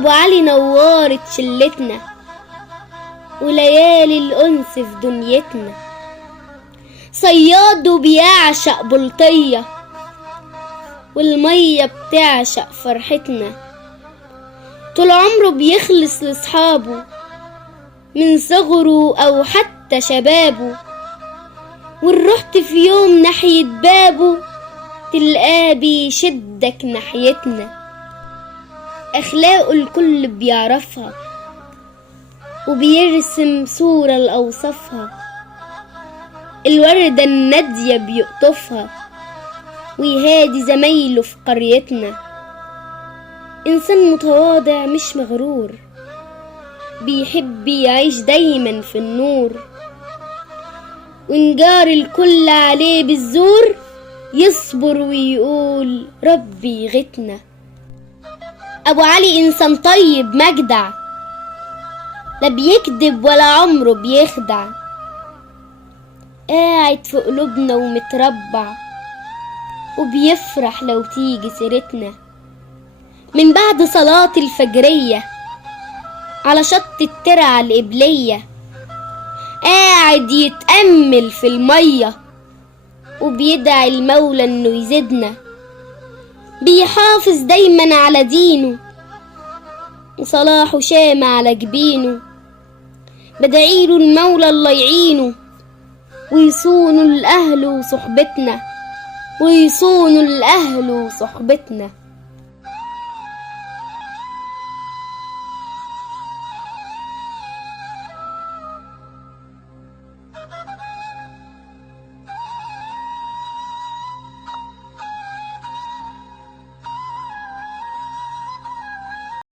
أبو علي نورت شلتنا وليالي الأنس في دنيتنا. صياد بيعشق بلطية والمية بتعشق فرحتنا. طول عمره بيخلص لصحابه من صغره أو حتى شبابه، ونروحت في يوم ناحية بابه تلقاه بيشدك ناحيتنا. أخلاقه الكل بيعرفها وبيرسم صورة لأوصافها، الوردة النادية بيقطفها ويهادي زمايله في قريتنا. إنسان متواضع مش مغرور، بيحب يعيش دايما في النور، ونجار الكل عليه بالزور يصبر ويقول ربي يغتنا. أبو علي إنسان طيب مجدع، لا بيكذب ولا عمره بيخدع، قاعد في قلوبنا ومتربع وبيفرح لو تيجي سيرتنا. من بعد صلاة الفجرية على شط الترعة القبلية قاعد يتأمل في المية وبيدعي المولى انه يزيدنا. بيحافظ دايما على دينه وصلاحه شامع على جبينه، بدعيله المولى الله يعينه ويصونه الأهل وصحبتنا، ويصونه الأهل وصحبتنا.